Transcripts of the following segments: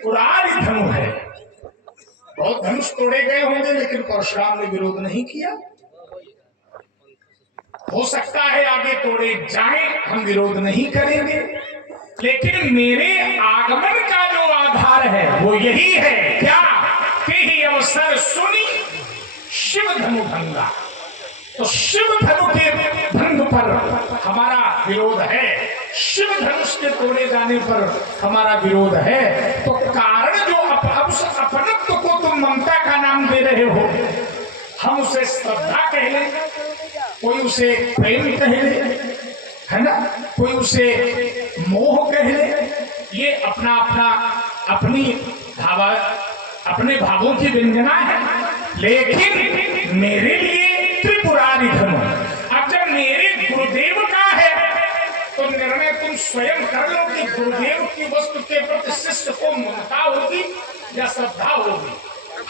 त्रिपुरारी धनु है। बहुत धनुष तोड़े गए होंगे लेकिन परशुराम ने विरोध नहीं किया। हो सकता है आगे तोड़े जाएं, हम विरोध नहीं करेंगे, लेकिन मेरे आगमन का जो आधार है वो यही है। क्या कि ही अवसर सुनी शिव धनु भंगा। तो शिव धनु के भंग पर हमारा विरोध है, शिव धनुष के तोड़े जाने पर हमारा विरोध है। तो कारण जो अपनत्व को तुम ममता का नाम दे रहे हो, हम उसे श्रद्धा कह लें, कोई उसे प्रेम कह ले, है ना, कोई उसे मोह कह ले। ये अपना अपना अपनी अपने भावों की व्यंजना है। लेकिन मेरे लिए त्रिपुरारी धनु, अब जब मेरे गुरुदेव का है तो निर्णय तुम स्वयं कर लो कि गुरुदेव की वस्तु के प्रति शिष्य को ममता होगी या श्रद्धा होगी।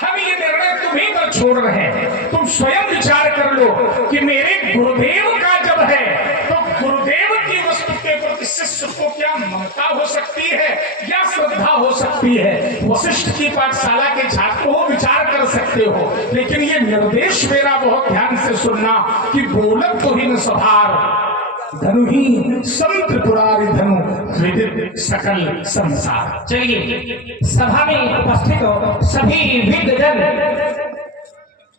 हम ये निर्णय तुम्हीं पर छोड़ रहे हैं, तुम स्वयं विचार कर लो कि मेरे गुरुदेव का जब है तो गुरुदेव की वस्तु के प्रति शिष्य को क्या ममता हो सकती है या श्रद्धा हो सकती है। वशिष्ठ की पाठशाला के छात्र हो विचार कर सकते हो, लेकिन ये निर्देश मेरा बहुत ध्यान से सुनना कि बोलत तो ही न सभार धनु ही सम त्रिपुरारी धनु विदित सकल संसार। चलिए सभा में उपस्थित हो सभी विद्वजन,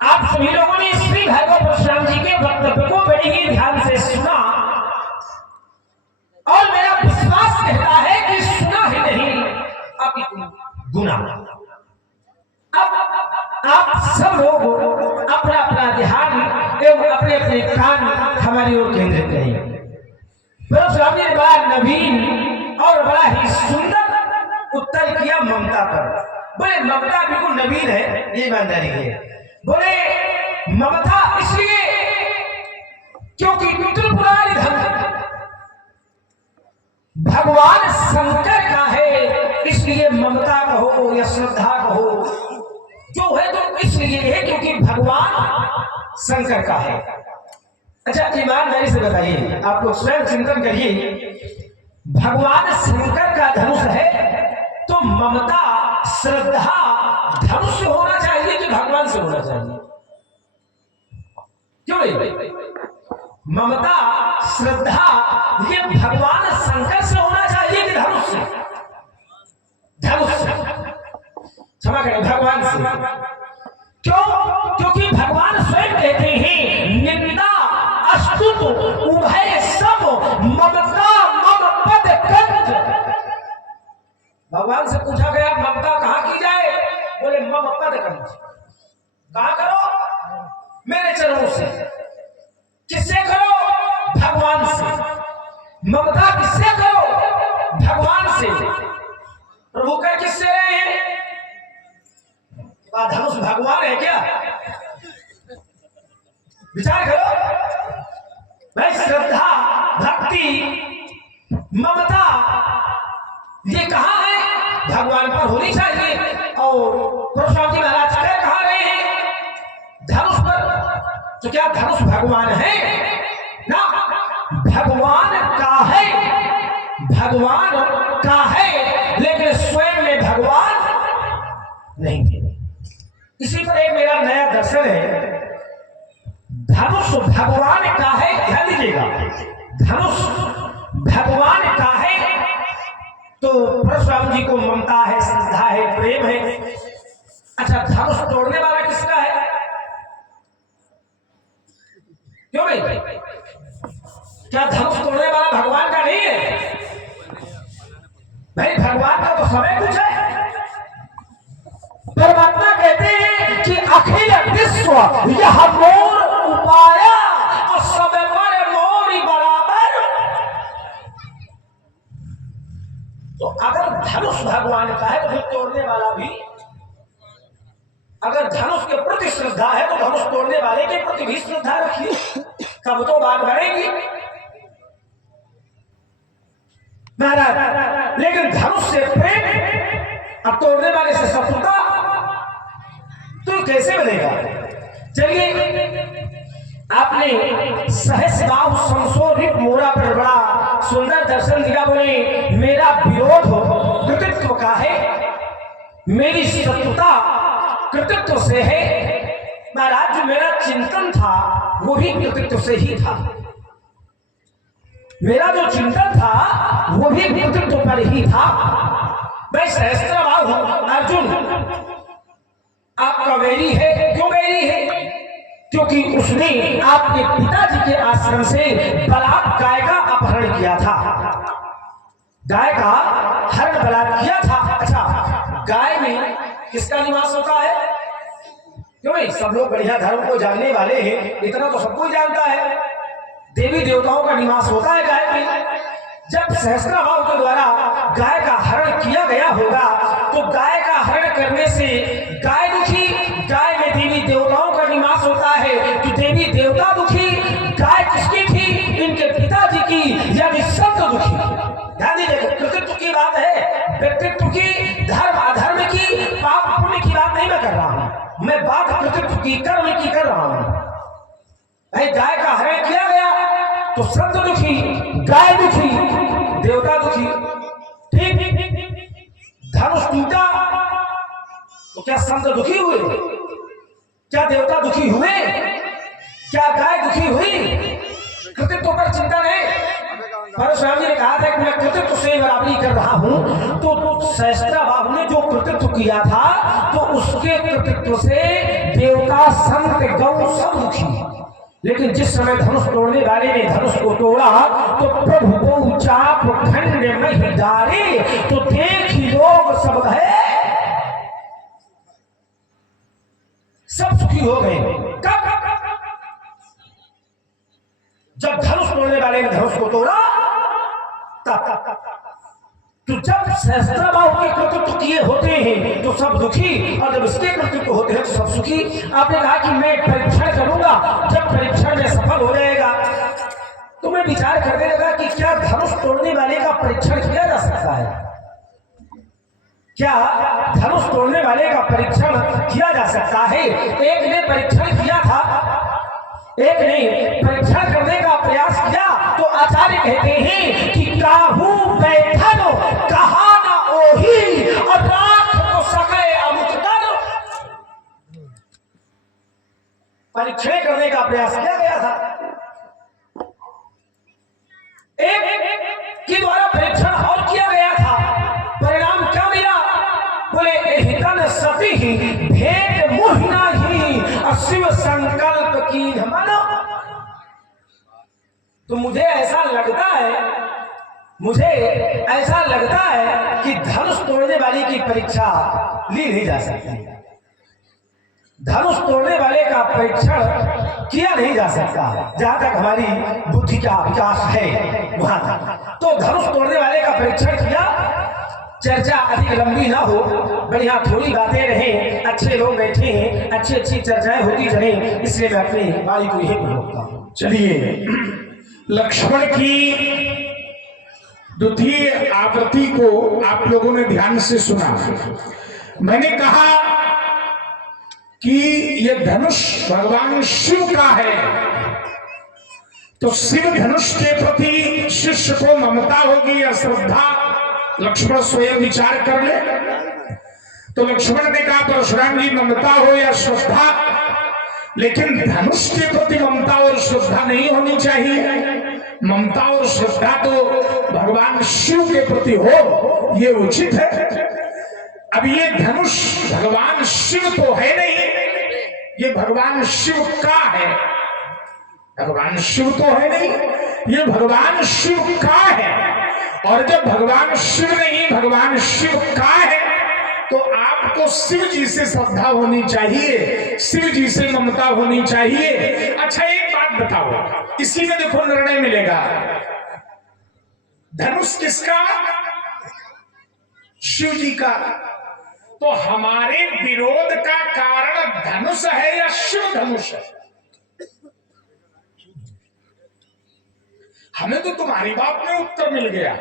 आप सभी लोगों ने श्री भागवत परशुराम जी के वक्तव्य को बड़े ही ध्यान से सुना और मेरा विश्वास कहता है कि सुना ही नहीं अपितु गुना। अब आप सब लोग अपना अपना ध्यान एवं अपने अपने कान हमारी ओर केंद्रित करें। परशुराम जी ने बड़ा नवीन और बड़ा ही सुंदर उत्तर किया ममता पर। बोले ममता बिल्कुल नवीन है, ये ईमानदारी है। बोले ममता इसलिए क्योंकि त्रिपुरारी धनु भगवान शंकर का है, इसलिए ममता कहो या श्रद्धा कहो जो है तो इसलिए है क्योंकि भगवान शंकर का है। अच्छा ईमानदारी से बताइए, आप लोग स्वयं चिंतन करिए, भगवान शंकर का धनुष है तो ममता श्रद्धा धनुष से होना चाहिए कि भगवान से होना चाहिए? क्यों नहीं? ममता श्रद्धा ये भगवान शंकर से होना चाहिए कि धनुष से? धनुष से, क्षमा करें, भगवान से। क्यों? क्योंकि भगवान स्वयं कहते हैं निंदा अस्तुत उभय सब ममता मम पद कंज। भगवान से पूछा गया ममता कहां की जाए? बोले मम पद कंज। कहां करो? मेरे चरणों से। किससे करो? भगवान से। ममता किससे करो? भगवान से। प्रभु कह किससे रहे हैं? धनुष भगवान है क्या? विचार करो भाई। श्रद्धा भक्ति ममता ये कहां है? भगवान पर होनी चाहिए। और परशुराम जी महाराज कह रहे हैं धनुष पर, तो क्या धनुष भगवान है ना? भगवान का है, भगवान का है, लेकिन स्वयं में भगवान नहीं थे। इसी पर एक मेरा नया दर्शन है, धनुष भगवान का है। ध्यान दीजिएगा, धनुष भगवान का है तो परशुराम जी को ममता है, श्रद्धा है, प्रेम है। अच्छा धनुष तोड़ने वाला किसका है? क्यों भाई? क्या धनुष तोड़ने वाला भगवान का नहीं है? भाई भगवान का तो समय कुछ है। परमात्मा कहते हैं कि अखिल विश्व यह मोर उपाया और सब पर मोरी बराबर। तो अगर धनुष भगवान का है तो फिर तोड़ने वाला भी, अगर धनुष के प्रति श्रद्धा है तो धनुष तोड़ने वाले के प्रति भी श्रद्धा रखिए, तब तो बात बढ़ेगी महाराज। लेकिन धनुष से प्रेम अब तोड़ने वाले से शत्रुता तो कैसे बनेगा? चलिए आपने सहस भाव संशोधित मोरा पर बड़ा सुंदर दर्शन दिया। बोले मेरा विरोध कृतित्व का है मेरी शत्रुता कृतित्व से है। महाराज जो मेरा चिंतन था वो भी कृतित्व से ही था। मेरा जो चिंतन था वो भी कृतित्व पर ही था। मैं सहस्त्रबाहु हूं अर्जुन आपका वैरी है। क्यों वैरी है? क्योंकि उसने आपके पिताजी के आश्रम से बलात् गाय का अपहरण किया था। गाय का हरण बलात् किया था। अच्छा, गाय में किसका निवास होता है? क्यों भाई, सब लोग बढ़िया धर्म को जानने वाले हैं, इतना तो सब कोई जानता है, देवी देवताओं का निवास होता है गाय में। जब सहस्त्रबाहु के द्वारा गाय का हरण किया गया होगा तो गाय का हरण करने से गाय दुखी, गाय में देवी देवताओं का निवास होता है तो देवी देवता दुखी। गाय किसकी थी? इनके पिताजी की, यानी संत दुखी। ध्यान दीजिए, कृतित्व की बात है, व्यक्तित्व की, धर्म अधर्म की, पाप पुण्य की बात नहीं मैं कर रहा हूं। मैं बात कृतित्व की, कर्म की कर रहा हूं। भाई गाय का हरण किया गया तो संत दुखी, गाय दुखी, देवता दुखी। ठीक, धनुष टूटा तो क्या संत दुखी हुए? क्या देवता दुखी हुए? क्या गाय दुखी हुई? कृतित्व पर चिंता नहीं। परशुराम जी ने कहा था कि मैं कृतित्व से बराबरी कर रहा हूं, तो सहस्त्रबाहु ने जो कृतित्व किया था तो उसके कृतित्व से देवता, संत, गौ सब दुखी। लेकिन जिस समय धनुष तोड़ने वाले ने धनुष को तोड़ा तो प्रभु को चाप खंड में ही डाले तो देखी लोग सब गए, सब सुखी हो गए। कब? जब धनुष तोड़ने वाले ने धनुष को तोड़ा तब। तो जब सहस्त्रबाहु के कृतित्व किए होते हैं तो सब दुखी, और जब इसके कृतित्व होते हैं तो सब सुखी। आपने कहा कि मैं परीक्षण करूंगा, जब परीक्षण में सफल हो जाएगा तो मैं विचार करने लगा कि क्या धनुष तोड़ने वाले का परीक्षण किया जा सकता है? क्या धनुष तोड़ने वाले का परीक्षण किया जा सकता है? एक ने परीक्षण किया था, एक ने परीक्षण करने का प्रयास किया तो आचार्य कहते हैं कि काहू बैठन कहा ना ओही और राख को सके अमुकदन। परीक्षण करने का प्रयास किया गया था, एक के द्वारा परीक्षण और किया गया था। परिणाम क्या मिला? बोले एहितन सती ही भेंट मुहना ही शिव संकल्प की मानो। तो मुझे ऐसा लगता है कि धनुष तोड़ने वाले की परीक्षा ली नहीं जा सकती, धनुष तोड़ने वाले का परीक्षण किया नहीं जा सकता। जहां तक हमारी बुद्धि का विकास है वहां तक तो धनुष तोड़ने वाले का परीक्षण किया। चर्चा अधिक लंबी ना हो, बढ़िया थोड़ी बातें रहें, अच्छे लोग बैठे हैं, अच्छी अच्छी चर्चाएं होती रहें, इसलिए मैं अपनी वाणी को यही रोकता हूँ। चलिए, लक्ष्मण की द्वितीय आवृत्ति को आप लोगों ने ध्यान से सुना। मैंने कहा कि यह धनुष भगवान शिव का है, तो शिव धनुष के प्रति शिष्य को ममता होगी या श्रद्धा, लक्ष्मण स्वयं विचार कर ले। तो लक्ष्मण ने कहा परशुराम जी ममता हो या श्रद्धा, लेकिन धनुष के प्रति ममता और श्रद्धा नहीं होनी चाहिए। ममता और श्रद्धा तो भगवान शिव के प्रति हो, ये उचित है। अब ये धनुष भगवान शिव तो है नहीं, ये भगवान शिव का है। भगवान शिव तो है नहीं, ये भगवान शिव का है। और जब भगवान शिव नहीं, भगवान शिव का है, तो आपको शिव जी से श्रद्धा होनी चाहिए, शिव जी से ममता होनी चाहिए। अच्छा, एक बात बताओ, इसी में देखो निर्णय मिलेगा। धनुष किसका? शिव जी का। तो हमारे विरोध का कारण धनुष है या शिव धनुष है? हमें तो तुम्हारी बात में उत्तर मिल गया।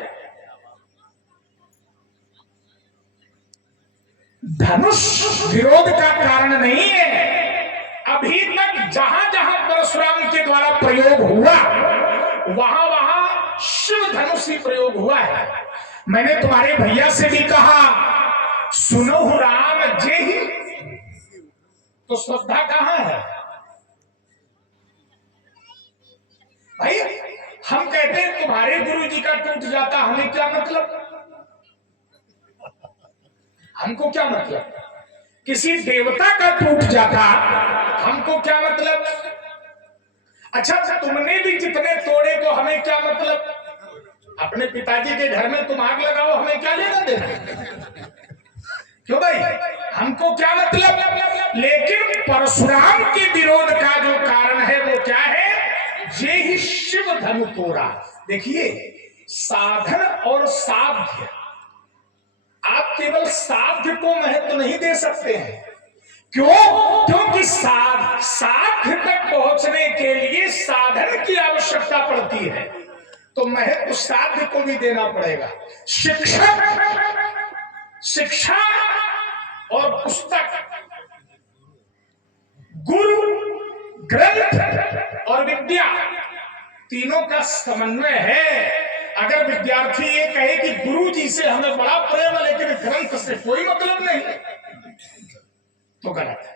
धनुष विरोध का कारण नहीं है। अभी तक जहां जहां परशुराम के द्वारा प्रयोग हुआ वहां वहां शिव धनुष ही प्रयोग हुआ है। मैंने तुम्हारे भैया से भी कहा सुनो राम जे ही, तो श्रद्धा कहां है भाई? हम कहते हैं तुम्हारे गुरु जी का टूट जाता, हमें क्या मतलब? हमको क्या मतलब? किसी देवता का टूट जाता, हमको क्या मतलब? अच्छा, तुमने भी जितने तोड़े तो हमें क्या मतलब? अपने पिताजी के घर में तुम आग लगाओ, हमें क्या लेना देना? क्यों भाई, हमको क्या मतलब? लेकिन परशुराम के विरोध का जो कारण है वो क्या है? ये ही शिव धनु तोड़ा। देखिए, साधन और साध्य, आप केवल साध्य को महत्व नहीं दे सकते हैं। क्यों? क्योंकि साध्य तक पहुंचने के लिए साधन की आवश्यकता पड़ती है, तो महत्व साध्य को भी देना पड़ेगा। शिक्षा और पुस्तक, गुरु, ग्रंथ और विद्या, तीनों का समन्वय है। अगर विद्यार्थी ये कहे कि गुरु जी से हमें बड़ा प्रेम है लेकिन ग्रंथ से कोई मतलब नहीं, तो गलत है।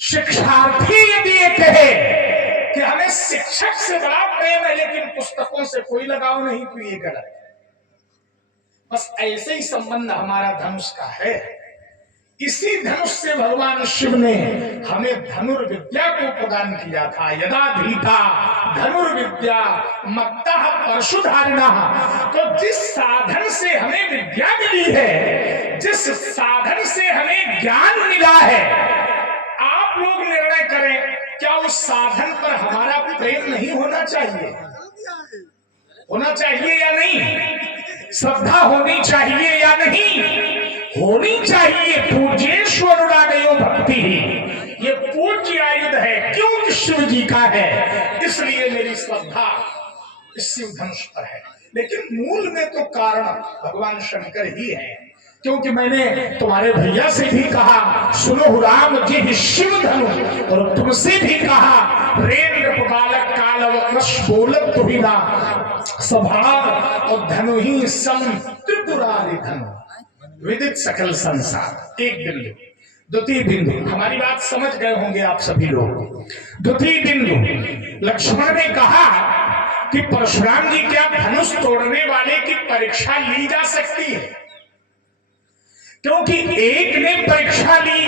शिक्षार्थी यदि ये कहे कि हमें शिक्षक से बड़ा प्रेम है लेकिन पुस्तकों से कोई लगाव नहीं, तो ये गलत है। बस ऐसे ही संबंध हमारा धनुष का है। इसी धनुष से भगवान शिव ने हमें धनुर्विद्या को प्रदान किया था। यदा धीता धनुर्विद्या मत्तः परशुधारिणः। तो जिस साधन से हमें विद्या मिली है, जिस साधन से हमें ज्ञान मिला है, आप लोग निर्णय करें, क्या उस साधन पर हमारा प्रेम नहीं होना चाहिए? होना चाहिए या नहीं? श्रद्धा होनी चाहिए या नहीं? होनी चाहिए। पूज्येश्वरुडागयो भक्ति, ये पूज्य आयुध है, क्योंकि शिव जी का है, इसलिए मेरी श्रद्धा इस शिव धनुष पर है। लेकिन मूल में तो कारण भगवान शंकर ही है। क्योंकि मैंने तुम्हारे भैया से भी कहा, सुनो राम जी शिव धनु, और तुमसे भी कहा, रेंद्र बालक कालवश बोलत तो ही ना स्वभाव, और धनु ही सम त्रिपुरारी धनु विदित सकल संसार। एक बिंदु, द्वितीय बिंदु, हमारी बात समझ गए होंगे आप सभी लोग। द्वितीय बिंदु, लक्ष्मण ने कहा कि परशुराम जी, क्या धनुष तोड़ने वाले की परीक्षा ली जा सकती है? क्योंकि एक ने परीक्षा ली।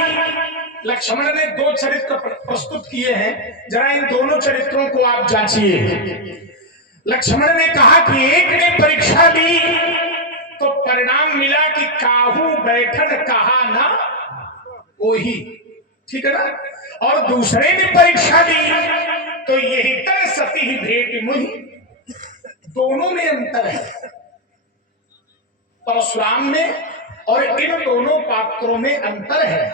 लक्ष्मण ने दो चरित्र प्रस्तुत किए हैं, जरा इन दोनों चरित्रों को आप जांचिए। लक्ष्मण ने कहा कि एक ने परीक्षा ली तो परिणाम मिला कि काहू बैठन कहा ना वही, ठीक है ना। और दूसरे ने परीक्षा ली तो यही तर सती ही भेंट मुहि। दोनों में अंतर है, परशुराम में और इन दोनों पात्रों में अंतर है।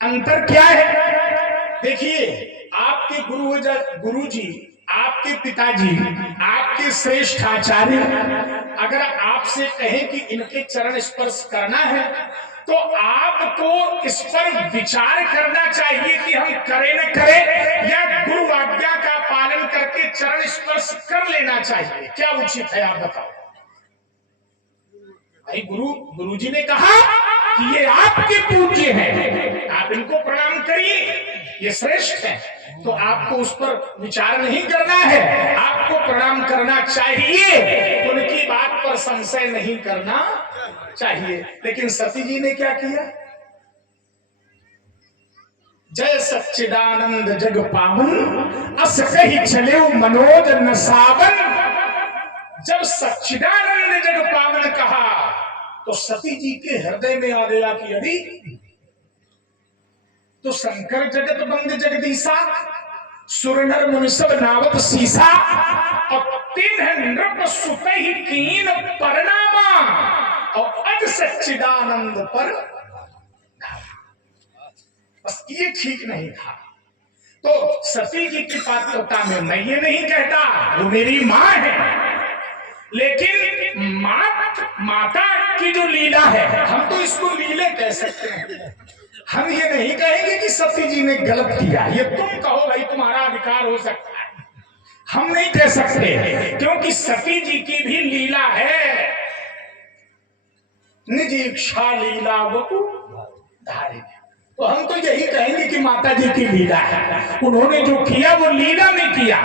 अंतर क्या है? देखिए, आपके गुरु जी, आपके पिताजी, आपके श्रेष्ठ आचार्य अगर आपसे कहें कि इनके चरण स्पर्श करना है, तो आपको इस पर विचार करना चाहिए कि हम करें न करें, या गुरु आज्ञा का पालन करके चरण स्पर्श कर लेना चाहिए। क्या उचित है, आप बताओ भाई। गुरु जी ने कहा कि ये आपके पूज्य हैं, आप इनको प्रणाम करिए, ये श्रेष्ठ है, तो आपको उस पर विचार नहीं करना है, आपको प्रणाम करना चाहिए, उनकी बात पर संशय नहीं करना चाहिए। लेकिन सती जी ने क्या किया? जय सच्चिदानंद जग पावन, अस कही चले मनोज न सावन। जब सच्चिदानंद जग पावन कहा तो सती जी के हृदय में आ गया कि अरे तो शंकर जगत बंद जगदीशा, सुरनर मुनि सब नावत सीसा, और तीन नृप सुत ही कीन परनामा, और अज सच्चिदानंद पर। बस ये ठीक नहीं था। तो सती जी की पात्रता में मैं ये नहीं कहता, वो मेरी माँ है, लेकिन माता की जो लीला है, हम तो इसको लीले कह सकते हैं। हम ये नहीं कहेंगे कि सती जी ने गलत किया, ये तुम कहो भाई, तुम्हारा अधिकार हो सकता है, हम नहीं कह सकते, क्योंकि सती जी की भी लीला है। निज इच्छा लीला वपु धारिणी। तो हम तो यही कहेंगे कि माता जी की लीला है, उन्होंने जो किया वो लीला में किया,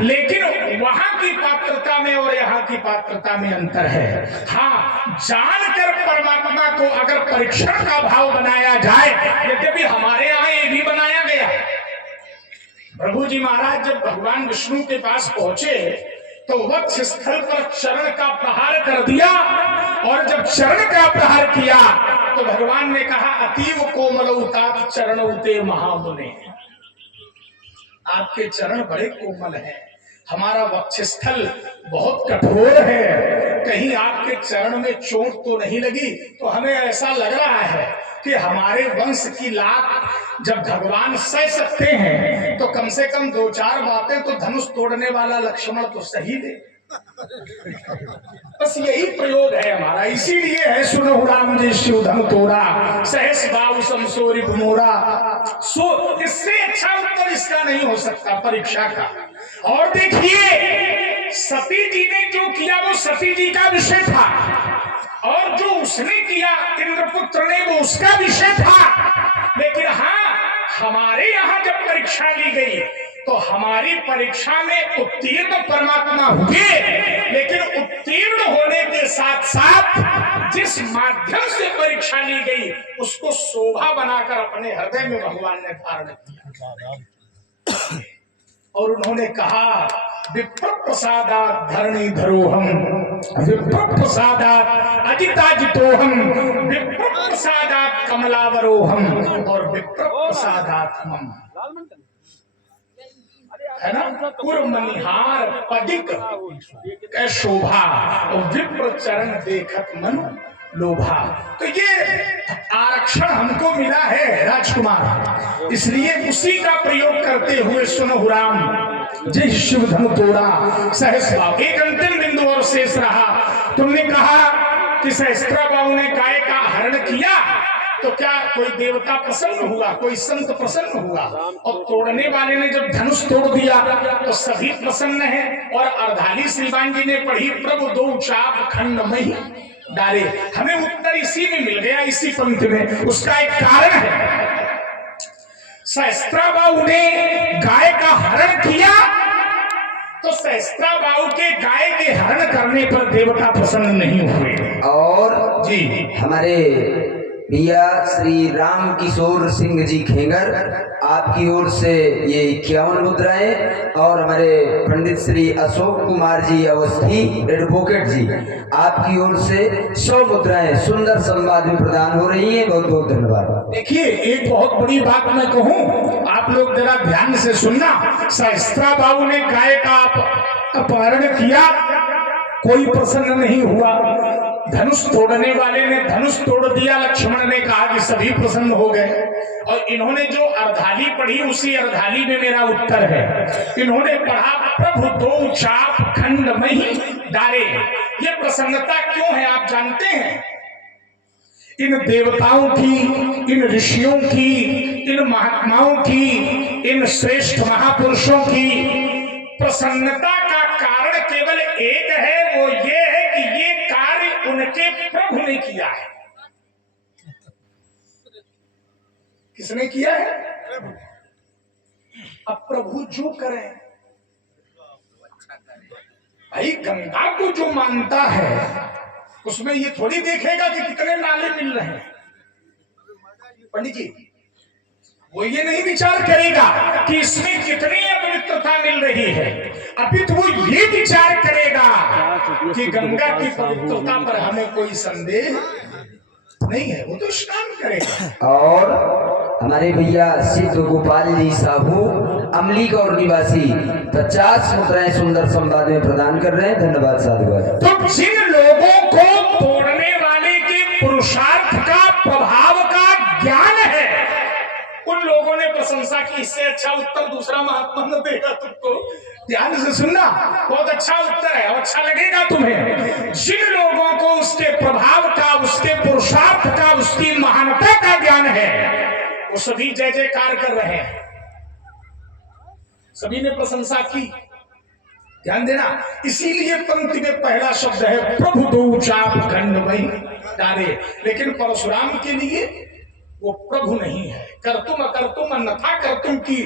लेकिन वहां की पात्रता में और यहाँ की पात्रता में अंतर है। हाँ, जानकर परमात्मा को अगर परीक्षण का भाव बनाया जाए, यद्यपि हमारे यहाँ ये भी बनाया गया। प्रभु जी महाराज जब भगवान विष्णु के पास पहुंचे तो वक्ष स्थल पर चरण का प्रहार कर दिया, और जब चरण का प्रहार किया तो भगवान ने कहा अतीव कोमल चरण उते महामुने, आपके चरण बड़े कोमल हैं, हमारा वक्षस्थल बहुत कठोर है, कहीं आपके चरण में चोट तो नहीं लगी। तो हमें ऐसा लग रहा है कि हमारे वंश की लात जब भगवान सह सकते हैं तो कम से कम 2-4 बातें तो धनुष तोड़ने वाला लक्ष्मण तो सही दे। बस यही प्रयोग है हमारा, इसीलिए है सुनो राम जी शिव धनु तोड़ा सहस बाहु समसोरिप मोरा। सो इससे अच्छा उत्तर इसका नहीं हो सकता परीक्षा का। और देखिए सती जी ने जो किया वो सती जी का विषय था, और जो उसने किया इंद्रपुत्र ने वो उसका विषय था। लेकिन हाँ, हमारे यहाँ जब परीक्षा ली गई तो हमारी परीक्षा में उत्तीर्ण परमात्मा हुए, लेकिन उत्तीर्ण होने के साथ साथ जिस माध्यम से परीक्षा ली गई उसको शोभा बनाकर अपने हृदय में भगवान ने धारण किया। और उन्होंने कहा विप्र प्रसादात धरणी धरोहम, विप्र प्रसादात अजिताजितोहम, विप्र प्रसादात कमलावरोहम, और विप्र प्रसादात मम, है ना, पूर्व मनिहार पदिक कै शोभा, और विप्र चरण देखत मन लोभा। तो ये आरक्षण हमको मिला है राजकुमार, इसलिए उसी का प्रयोग करते हुए सुनो राम जय शिव धनु तोड़ा सहस भाव। एक अंतिम बिंदु और शेष रहा। तुमने कहा कि सहस्त्रा बाहु ने गाय का हरण किया, तो क्या कोई देवता प्रसन्न हुआ, कोई संत प्रसन्न हुआ? और तोड़ने वाले ने जब धनुष तोड़ दिया तो सभी प्रसन्न हैं। और अर्धाली श्रीमान जी ने पढ़ी प्रभु दो चाप खंड मही डाले। हमें उत्तर इसी में मिल गया, इसी पंक्ति में। उसका एक कारण है, सहस्त्रा बाहु ने गाय का हरण किया तो सहस्त्रा बाहु के गाय के हरण करने पर देवता प्रसन्न नहीं हुए। और जी हमारे भैया श्री राम किशोर सिंह जी खेंगर आपकी ओर से ये 51 मुद्राएं, और हमारे पंडित श्री अशोक कुमार जी अवस्थी एडवोकेट जी आपकी ओर से 100 मुद्राएं सुंदर संवाद में प्रदान हो रही हैं। बहुत बहुत धन्यवाद। देखिए एक बहुत बड़ी बात मैं कहूं, आप लोग जरा ध्यान से सुनना। सहस्त्रा बाहु ने गाय का अपहरण किया, कोई प्रसन्न नहीं हुआ। धनुष तोड़ने वाले ने धनुष तोड़ दिया, लक्ष्मण ने कहा कि सभी प्रसन्न हो गए। और इन्होंने जो अर्धाली पढ़ी उसी अर्धाली में मेरा उत्तर है। इन्होंने पढ़ा प्रभु दो चाप खंड मही डाले। ये प्रसन्नता क्यों है आप जानते हैं? इन देवताओं की, इन ऋषियों की, इन महात्माओं की, इन श्रेष्ठ महापुरुषों की प्रसन्नता का कारण केवल एक है, वो ये है कि ये कार्य उनके प्रभु ने किया है। किसने किया है? अब प्रभु जो करें, भाई गंगा को जो मानता है उसमें ये थोड़ी देखेगा कि कितने नाले मिल रहे हैं। पंडित जी, वो ये नहीं विचार करेगा कि इसमें कितनी अपवित्रता मिल रही है, अभी तो वो ये विचार करेगा कि गंगा की पवित्रता पर हमें कोई संदेह नहीं है, वो तो स्नान करेगा। और हमारे भैया सिद्ध गोपाल जी साहू अमलीगौर निवासी 50 मुद्राएं सुंदर संवाद में प्रदान कर रहे हैं। धन्यवाद साधुवाद। तो जिन लोगों को तोड़ने वाले के पुरुषार्थ का, प्रभाव का ज्ञान है, उन लोगों ने प्रशंसा की। इससे अच्छा उत्तर दूसरा महात्मा न देगा तुमको। ध्यान से सुनना, बहुत अच्छा उत्तर है और अच्छा लगेगा तुम्हें। जिन लोगों को उसके प्रभाव का, उसके पुरुषार्थ का, उसकी महानता का ज्ञान है, वो सभी जय जयकार कर रहे हैं, सभी ने प्रशंसा की। ध्यान देना, इसीलिए पंक्ति में पहला शब्द है प्रभु दो चाप खंड वही डाले, लेकिन परशुराम के लिए वो प्रभु नहीं है। कर्तुम अकर्तुम अन्यथा कर्तुम की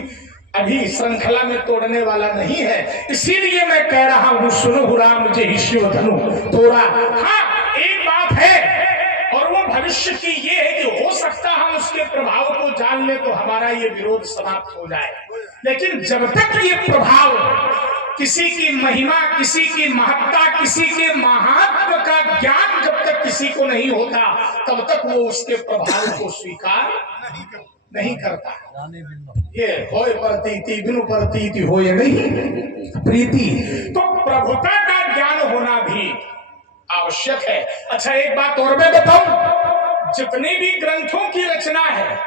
अभी श्रृंखला में तोड़ने वाला नहीं है। इसीलिए मैं कह रहा हूं सुनो राम जय शिव धनु तोरा। हाँ, एक बात है और वो भविष्य की ये है कि हो सकता हम उसके प्रभाव को जान ले तो हमारा ये विरोध समाप्त हो जाए, लेकिन जब तक ये प्रभाव किसी की महिमा, किसी की महत्ता, किसी के महात्म का ज्ञान जब तक किसी को नहीं होता तब तक वो उसके प्रभाव को स्वीकार नहीं करता। ये होय प्रतीति बिनु प्रतीति होय नहीं प्रीति। तो प्रभुता का ज्ञान होना भी आवश्यक है। अच्छा, एक बात और मैं बताऊं, जितने भी ग्रंथों की रचना है,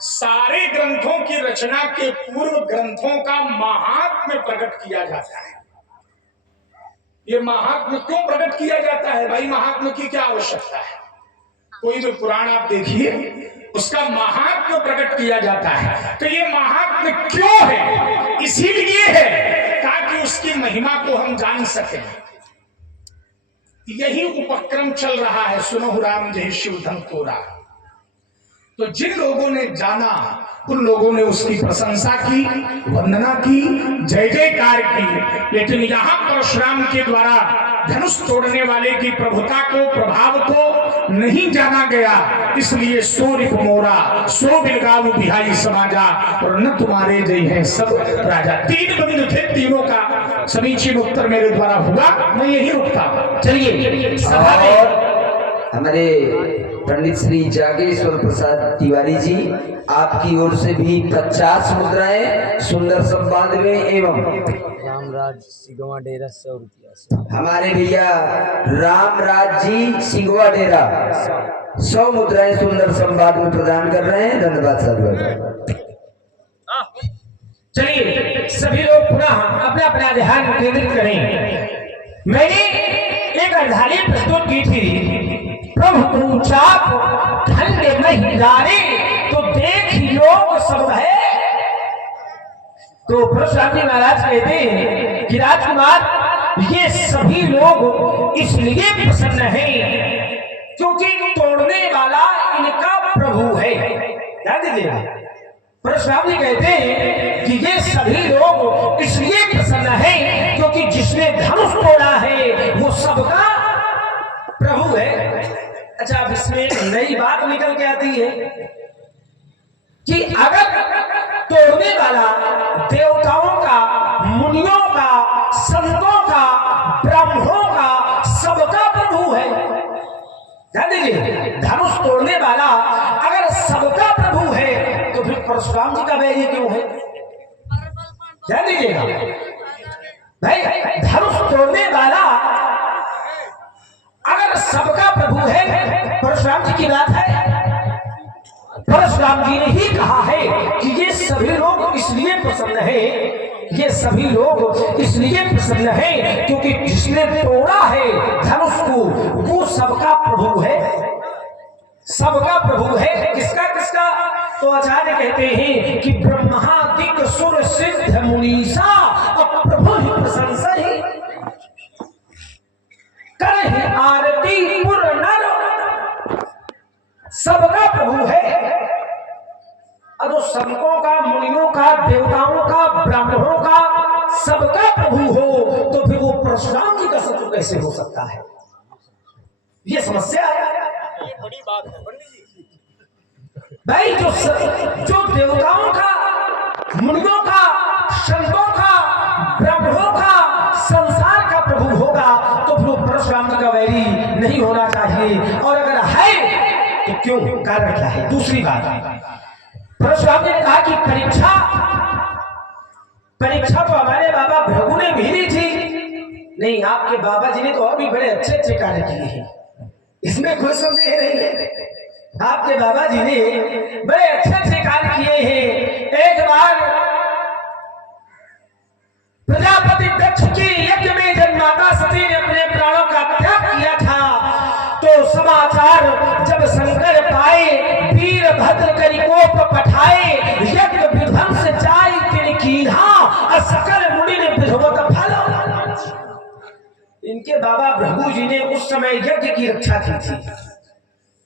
सारे ग्रंथों की रचना के पूर्व ग्रंथों का महात्म्य प्रकट किया जाता है। ये महात्म्य क्यों प्रकट किया जाता है भाई? महात्म्य की क्या आवश्यकता है? कोई भी पुराण आप देखिए, उसका महात्म्य प्रकट किया जाता है। तो ये महात्म्य क्यों है? इसीलिए है ताकि उसकी महिमा को हम जान सकें। यही उपक्रम चल रहा है सुनो राम जय शिव धन तोरा। तो जिन लोगों ने जाना उन लोगों ने उसकी प्रशंसा की, वंदना की, जय जयकार की, लेकिन यहां परशुराम के द्वारा धनुष तोड़ने वाले की प्रभुता को, प्रभाव को नहीं जाना गया। इसलिए सो रिप मोरा सो बिलगाऊ बिहाई समाजा और न तुम्हारे जय हैं सब राजा। तीन बिंदु थे, तीनों का समीचीन उत्तर मेरे द्वारा हुआ, मैं यही रुकता। चलिए सभा में हमारे पंडित श्री जागेश्वर प्रसाद तिवारी जी, आपकी ओर से भी 50 मुद्राएं सुंदर संवाद में एवं रामराज सिगवा डेरा 100 रुपया से। हमारे भैया रामराज जी सिंगवा डेरा 100 मुद्राएं सुंदर संवाद में प्रदान कर रहे हैं। धन्यवाद साहब। चलिए सभी लोग पुनः अपना अपना ध्यान केंद्रित करें। मैंने एक अर्धाली प्रस्तुत की थी, प्रभु तू चाप खंड महिलारे तो देख लोग सब है। तो परशुराम जी महाराज कहते हैं कि राजकुमार ये सभी लोग इसलिए प्रसन्न हैं क्योंकि तोड़ने वाला इनका प्रभु है। ध्यान दीजिएगा, परशुराम जी कहते हैं कि ये सभी लोग इसलिए प्रसन्न हैं क्योंकि जिसने धनुष तोड़ा है वो सबका प्रभु है। अच्छा, अब इसमें नई बात निकल के आती है कि अगर तोड़ने वाला देवताओं का, मुनियों का, संतों का, ब्राह्मणों का सबका प्रभु है। ध्यान दीजिए, धनुष तोड़ने वाला अगर सबका प्रभु है तो फिर परशुराम जी का वैरी क्यों है? ध्यान दीजिएगा भाई, धनुष तोड़ने वाला अगर सबका प्रभु है, परशुराम जी की बात है। परशुराम जी ने ही कहा है कि ये सभी लोग इसलिए प्रसन्न है, ये सभी लोग इसलिए प्रसन्न है क्योंकि जिसने तोड़ा है धनुष को वो सबका प्रभु है। सबका प्रभु है, किसका किसका? तो आचार्य कहते हैं कि ब्रह्मादिक सुर सिद्ध मुनीसा और प्रभु ही प्रशंसा ही करे आरती पुर नर, सबका प्रभु है। अब तो संतों का, मुनियों का, देवताओं का, ब्राह्मणों का सबका प्रभु हो तो फिर वो परशुराम जी का शत्रु कैसे हो सकता है? ये समस्या है, ये बड़ी बात है पंडित जी भाई। जो देवताओं का, मुनियों का, संतों का, ब्राह्मणों का, संसार का प्रभु होगा तो फिर वो परशुराम जी का वैरी नहीं होना चाहिए। और अगर है तो क्यों, कारण क्या है? दूसरी बात, परशुराम जी ने कहा कि परीक्षा तो हमारे बाबा भृगु ने भी दी थी। नहीं, आपके बाबा जी ने तो और भी बड़े अच्छे अच्छे कार्य किए हैं, इसमें कोई संदेह नहीं है। आपके बाबा जी ने बड़े अच्छे अच्छे कार्य किए हैं। एक बार प्रजापति दक्ष की यज्ञ में जब माता सती ने अपने प्राणों का त्याग किया था तो समाचार जब शंकर पाए, वीरभद्र करि कोप पठाए, यज्ञ विध्वंस जाय तिन कीन्हा, सकल मुनि ने विधवत फल इनके बाबा भृगु जी ने उस समय यज्ञ की रक्षा की थी,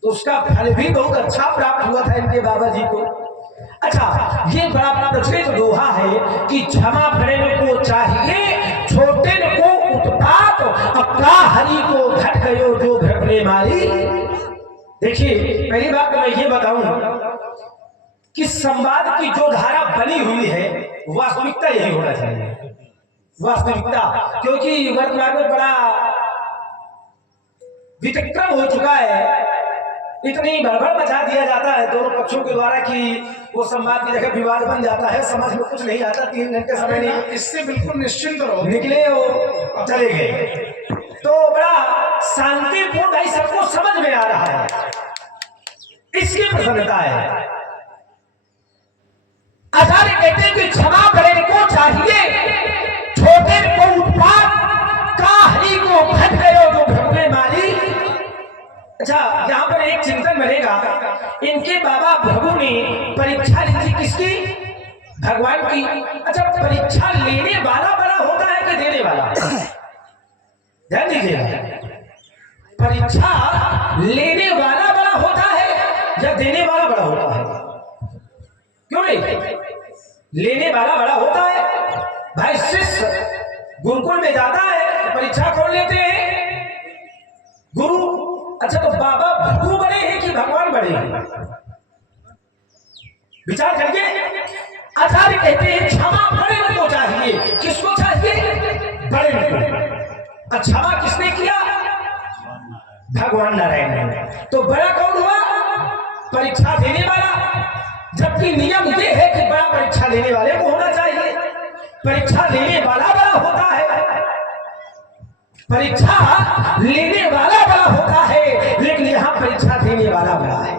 तो उसका फल भी बहुत अच्छा प्राप्त हुआ था इनके बाबा जी को। अच्छा, ये बड़ा प्रचलित दोहा है कि क्षमा प्रेम को चाहिए, छोटे को उत्पात, अपना हरि को घट गयो जो घटने मारी। देखिए, पहली बात तो मैं ये बताऊं कि संवाद की जो धारा बनी हुई है वास्तविकता यही होना चाहिए, वास्तविकता, क्योंकि वर्तमान में बड़ा वितिक्रम हो चुका है, इतनी भड़बड़ मचा दिया जाता है दोनों पक्षों के द्वारा कि वो संवाद की जगह विवाद बन जाता है, समझ में कुछ नहीं आता, 3 घंटे समय नहीं, इससे बिल्कुल निश्चिंत रहो, निकले वो चले गए, तो बड़ा शांतिपूर्ण भाई सबको समझ में आ रहा है, इसकी प्रसन्नता है। आचार्य कहते हैं कि क्षमा प्रेम को चाहिए, छोटे को उत्पात, का हरि को घट गयो जो घटने मारी। अच्छा, यहाँ पर एक चिंतन बनेगा, इनके बाबा भृगु ने परीक्षा ली थी किसकी? भगवान की। अच्छा, परीक्षा लेने वाला बड़ा होता है कि देने वाला? ध्यान दीजिएगा, परीक्षा लेने वाला बड़ा होता है या देने वाला बड़ा होता है? क्यों नहीं? लेने वाला बड़ा होता है भाई। शिष्य गुरुकुल में जाता है, परीक्षा कौन लेते हैं? गुरु। अच्छा, तो बाबा भृगु बड़े हैं कि भगवान बड़े हैं? विचार करिए। आचार्य कहते हैं क्षमा बड़े को चाहिए, किसको चाहिए? बड़े को। क्षमा किसने किया? भगवान नारायण ने। तो बड़ा कौन हुआ? परीक्षा देने वाला। जबकि नियम ये है कि बड़ा परीक्षा लेने वाले को होना चाहिए, परीक्षा लेने वाला बड़ा होता है, परीक्षा लेने वाला बड़ा होता है, लेकिन यहां परीक्षा देने वाला बड़ा है।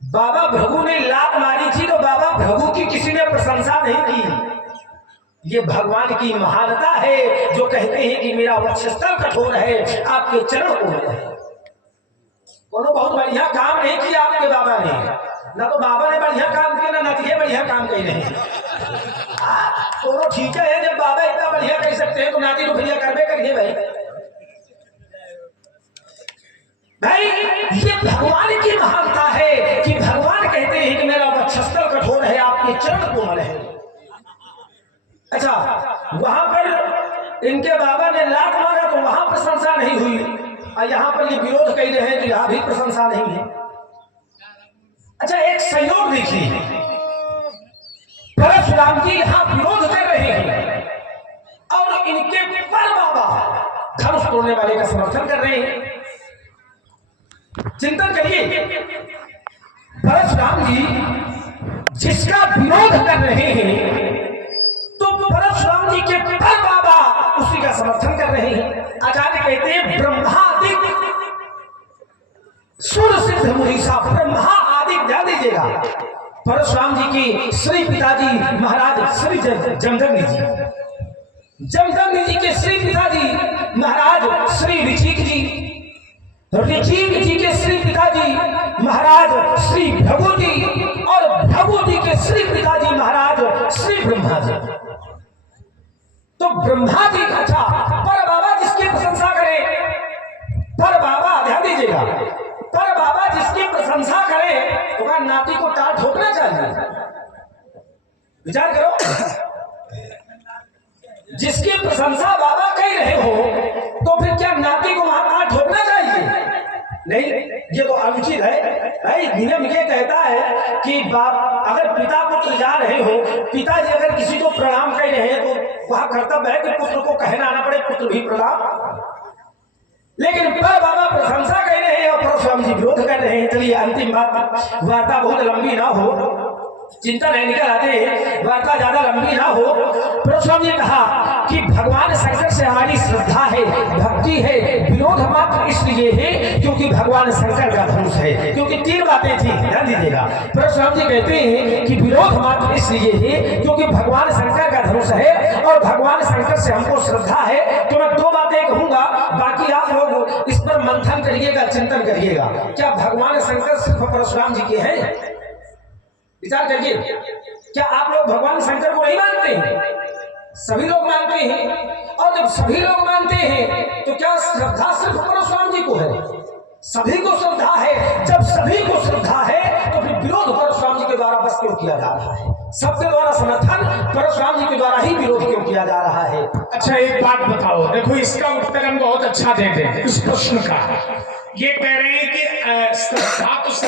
बाबा भृगु ने लात मारी थी तो बाबा भृगु की किसी ने प्रशंसा नहीं की। ये भगवान की महानता है जो कहते हैं कि मेरा वक्षस्थल कठोर है, आपके चरण कोमल है। कोनो बहुत बढ़िया काम नहीं किया आपके बाबा ने, ना तो बाबा ने बढ़िया काम किया ना नतिये बढ़िया काम कही नहीं। दोनों ठीक है, जब बाबा इतना बढ़िया कह सकते हैं तो नाती तो बढ़िया करबे करिए भाई। भाई, ये भगवान की महानता है कि भगवान कहते हैं कि मेरा वक्षस्थल कठोर है, आपके चरण कोमल है। अच्छा, वहां पर इनके बाबा ने लात मारा तो वहां प्रशंसा नहीं हुई, और यहां पर ये विरोध कह रहे हैं तो यहां भी प्रशंसा नहीं है। अच्छा, एक संयोग देखिए, परशुराम जी यहां विरोध कर रहे हैं और इनके पर बाबा धनुष तोड़ने वाले का समर्थन कर रहे हैं। चिंतन करिए, परशुराम जी जिसका विरोध कर रहे हैं तो परशुराम जी के पर बाबा उसी का समर्थन कर रहे हैं। आचार्य कहते हैं ब्रह्मादिक सुर सिद्ध मुनीसा, ब्रह्मा आदि। ध्यान दीजिएगा, परशुराम जी की श्री पिताजी महाराज श्री जमदग्नि जी, जमदग्नि जी के श्री पिताजी महाराज श्री ऋचिक जी, ऋचिक जी के श्री पिताजी महाराज श्री भृगु जी, और भृगु जी के श्री पिताजी महाराज श्री ब्रह्मा जी। तो ब्रह्मा जी, अच्छा, पर बाबा जिसकी प्रशंसा करे, पर बाबा, ध्यान दीजिएगा, पर बाबा जिसकी प्रशंसा करे तो वह नाती को टाल ठोकना चाहिए। विचार करो, जिसकी प्रशंसा बाबा कह रहे हो तो फिर क्या नाती को वहां टाल ठोकना चाहिए? नहीं, ये तो अनुचित है भाई। नियम ये कहता है कि बाप अगर पिता पुत्र जा रहे हो, पिताजी अगर किसी को प्रणाम कर रहे हैं तो वह कर्तव्य है कि पुत्र को कहना ना पड़े पुत्र भी प्रणाम। लेकिन पर बाबा प्रशंसा कर रहे हैं और परशुराम जी विरोध कर रहे हैं। चलिए अंतिम बात, वार्ता बहुत लंबी ना हो, चिंता नहीं निकल आते, वार्ता ज्यादा लंबी ना हो। परशुराम जी कहा कि भगवान शंकर से हमारी श्रद्धा है, भक्ति है, विरोध मात्र इसलिए है क्योंकि भगवान शंकर का धनुष है। क्योंकि 3 बातें थी, ध्यान दीजिएगा। परशुराम जी कहते हैं कि विरोध मात्र इसलिए है क्योंकि भगवान शंकर का धनुष है और भगवान शंकर से हमको श्रद्धा है। तो मैं 2 बातें कहूंगा, बाकी आप लोग इस पर मंथन करिएगा, चिंतन करिएगा। क्या भगवान शंकर सिर्फ परशुराम जी के हैं? विचार करिए, क्या आप लोग भगवान शंकर को नहीं मानते हैं? सभी लोग मानते हैं, और जब सभी लोग मानते हैं तो क्या श्रद्धा सिर्फ परशुराम जी को है? सभी को श्रद्धा है। जब सभी को श्रद्धा है तो फिर विरोध परशुराम जी के द्वारा बस क्यों किया जा रहा है? सबके द्वारा समर्थन परशुराम जी के द्वारा ही विरोध क्यों किया जा रहा है? अच्छा एक बात बताओ, देखो इसका उत्तर हम बहुत अच्छा देते हैं इस प्रश्न का। ये कह रहे हैं कि श्रद्धा तो